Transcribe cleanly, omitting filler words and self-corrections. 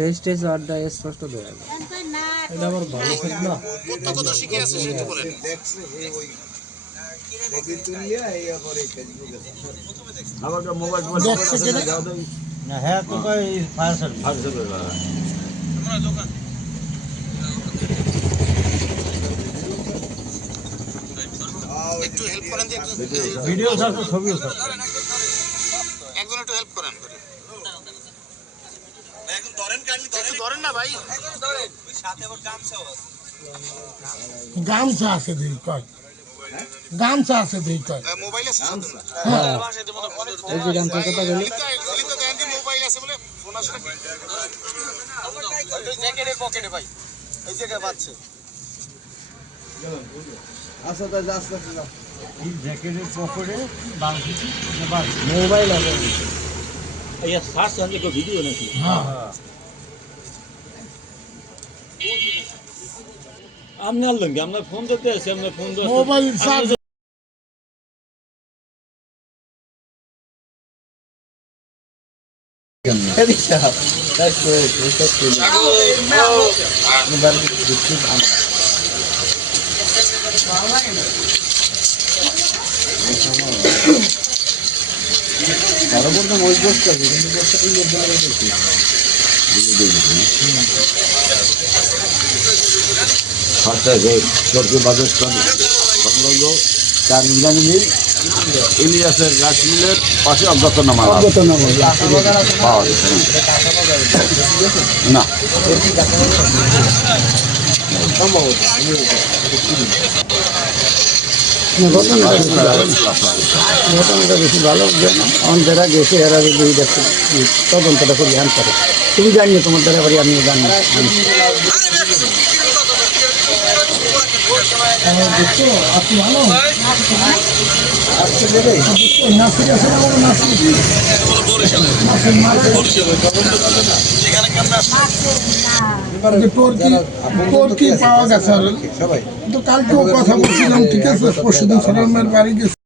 Face টেস order স্পষ্ট দেওয়া যায়। এটা আবার ভালো সেট না। কত কত শিখে আছে সেটা বলেন। আমার মোবাইল না হ্যাঁ তো কই ফায়ার সার্ভিস আমরা দোকান একটু হেল্প করেন যে ভিডিও আছে ছবিও আছে। একজন একটু হেল্প করেন ভাই এখন ধরেন কাইন্ডলি ধরেন না ভাই ধরেন সাথে আবার গামছাও আছে গামছা আছে দুই কয় গামছা আছে দুই কয় মোবাইল আছে হ্যাঁ বাসাতে মতো ফোন এই যে গামছার কথা বলি, তো দেন যে মোবাইল আছে বলে ফোন আসলে জ্যাকেটের পকেটে ভাই এই জায়গায় পাচ্ছে আচ্ছা তাই আস্তে আস্তে যাও এই জ্যাকেটের পকেটে বাংলাদেশি বাস মোবাইল আছে। ये साठ से को वीडियो नहीं হ্যাঁ हमने लेंगे हमने फोन देते हैं हमने फोन दो মোবাইল চার্জ সরকারি বাজার সংলগ্ন 4 মিল ইলিয়াসের গাছ মিলের পাশে অজ্ঞাতনামা পাওয়া গেছে না ঘটনাটা বেশি ভালো যে আমার যারা গেছে এরা যদি তদন্তটা করি আনতে তুমি জানিও তোমার দ্বারা বাড়ি আমিও জানি। আপনি ভালো নাসির আছে না নাসির তোর কি পাওয়া গেছে তো কালকেও কথা বলছিলাম ঠিক আছে পরশুদিন সরমের বাড়ি গেছে